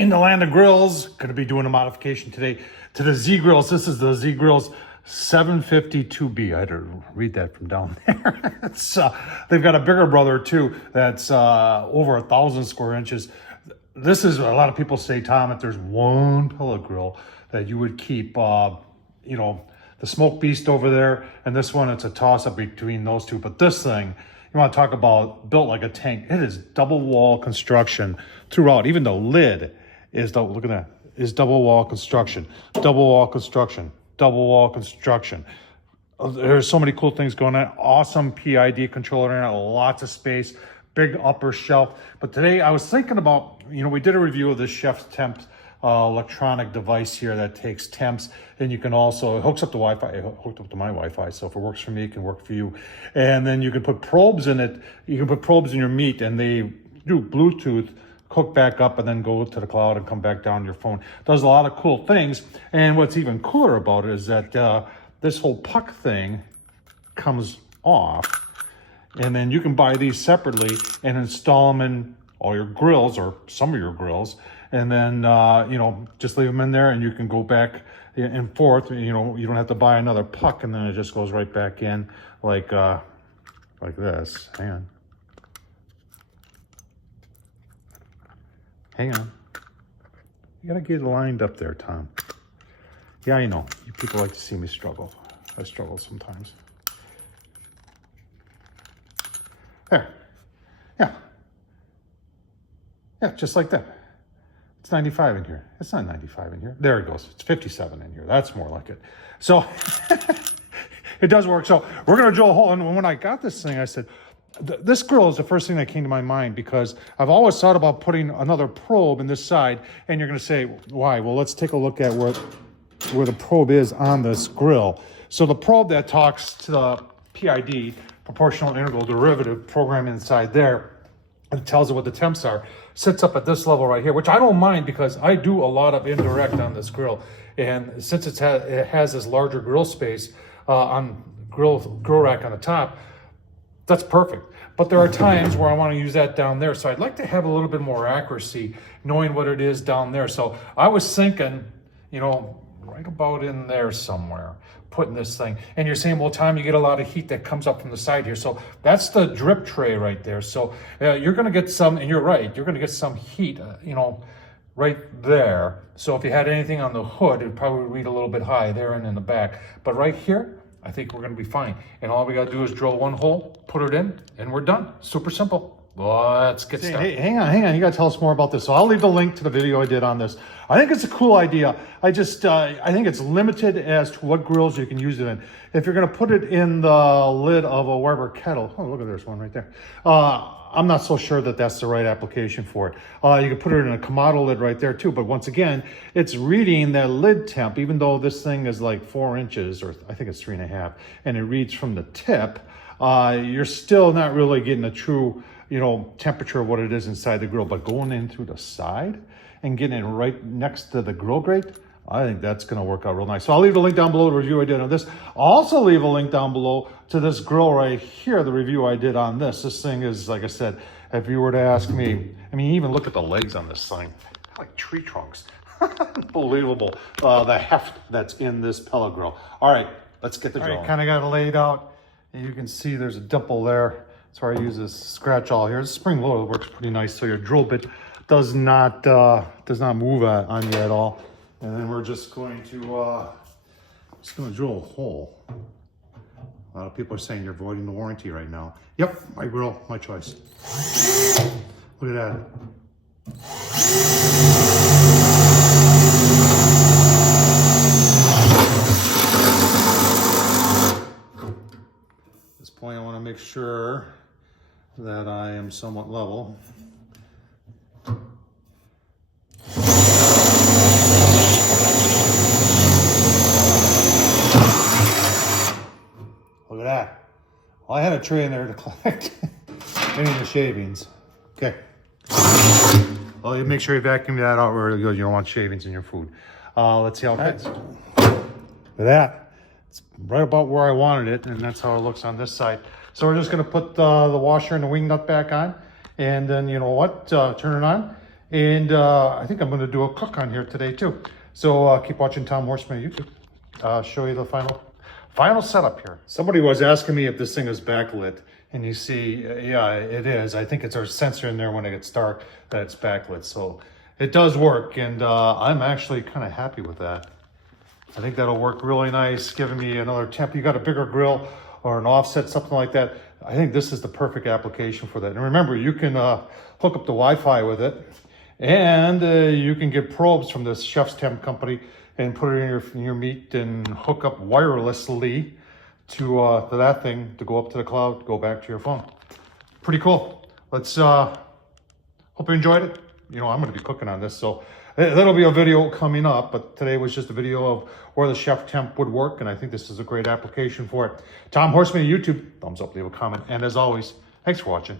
in the land of grills, going to be doing a modification today to the zgrills. This is the zgrills 752B. I had to read that from down there. They've got a bigger brother too that's over 1,000 square inches. This is, a lot of people say, Tom, if there's one pellet grill that you would keep, you know, the Smoke Beast over there, and this one, it's a toss-up between those two. But this thing, you want to talk about built like a tank. It is double wall construction throughout. Even the lid is double, look at that, is double wall construction, double wall construction, double wall construction. There's so many cool things going on. Awesome PID controller in it, lots of space, big upper shelf. But today I was thinking about, you know, we did a review of this ChefsTemp electronic device here that takes temps, and you can also, it hooks up to Wi-Fi. It hooked up to my Wi-Fi, so if it works for me, it can work for you. And then you can put probes in it. You can put probes in your meat, and they do Bluetooth, hook back up, and then go to the cloud and come back down your phone. Does a lot of cool things. And what's even cooler about it is that this whole puck thing comes off, and then you can buy these separately and install them in all your grills or some of your grills. And then, you know, just leave them in there and you can go back and forth. You know, you don't have to buy another puck, and then it just goes right back in like this. Hang on. Hang on. You gotta get it lined up there, Tom. Yeah, I know. You people like to see me struggle. I struggle sometimes. There. Yeah. Yeah, just like that. It's 95 in here. It's not 95 in here. There it goes. It's 57 in here. That's more like it. So it does work. So we're going to drill a hole. And when I got this thing, I said, this grill is the first thing that came to my mind, because I've always thought about putting another probe in this side. And you're going to say, why? Well, let's take a look at where the probe is on this grill. So the probe that talks to the PID, proportional integral derivative program inside there, it tells it what the temps are, sits up at this level right here, which I don't mind because I do a lot of indirect on this grill. And since it has this larger grill space on grill rack on the top, that's perfect. But there are times where I want to use that down there. So I'd like to have a little bit more accuracy knowing what it is down there. So I was thinking, you know, right about in there somewhere, putting this thing. And you're saying, well, Tom, you get a lot of heat that comes up from the side here. So that's the drip tray right there. So you're going to get some, and you're right, you're going to get some heat, you know, right there. So if you had anything on the hood, it would probably read a little bit high there and in the back. But right here, I think we're going to be fine. And all we got to do is drill one hole, put it in, and we're done. Super simple. Let's get started. Hey, hang on. You got to tell us more about this. So I'll leave the link to the video I did on this. I think it's a cool idea. I think it's limited as to what grills you can use it in. If you're going to put it in the lid of a Weber kettle, oh, look at there's one right there. I'm not so sure that that's the right application for it. You can put it in a Kamado lid right there too. But once again, it's reading that lid temp, even though this thing is like 4 inches, or I think it's 3.5, and it reads from the tip, you're still not really getting a true, you know, temperature of what it is inside the grill. But going in through the side and getting it right next to the grill grate, I think that's going to work out real nice. So I'll leave the link down below, the review I did on this. I'll also leave a link down below to this grill right here, the review I did on this. This thing is, like I said, if you were to ask me, I mean, even look at the legs on this thing, like tree trunks. Unbelievable, the heft that's in this pellet grill. All right, let's get the drill. All right, kind of got it laid out, and you can see there's a dimple there. That's where I use this scratch all here. The spring loader works pretty nice, so your drill bit does not move on you at all. And then we're just going to drill a hole. A lot of people are saying you're voiding the warranty right now. Yep, my grill, my choice. Look at that. At this point, I want to make sure that I am somewhat level. Look at that. Well, I had a tray in there to collect any of the shavings. Okay. Well, you make sure you vacuum that out where you don't want shavings in your food. Let's see how it fits. Look at that. It's right about where I wanted it, and that's how it looks on this side. So we're just going to put the washer and the wing nut back on, and then, you know what, turn it on, And I think I'm going to do a cook on here today too. So keep watching Tom Horsman YouTube. Show you the final setup here. Somebody was asking me if this thing is backlit, and you see, yeah, it is. I think it's our sensor in there when it gets dark that it's backlit. So it does work, and I'm actually kind of happy with that. I think that'll work really nice, giving me another temp. You got a bigger grill or an offset, something like that. I think this is the perfect application for that. And remember, you can hook up the Wi-Fi with it, and you can get probes from this ChefsTemp company and put it in your meat and hook up wirelessly to that thing to go up to the cloud, go back to your phone. Pretty cool. Let's hope you enjoyed it. You know, I'm going to be cooking on this, so that'll be a video coming up, but today was just a video of where the ChefsTemp would work, and I think this is a great application for it. Tom Horsman, YouTube, thumbs up, leave a comment, and as always, thanks for watching.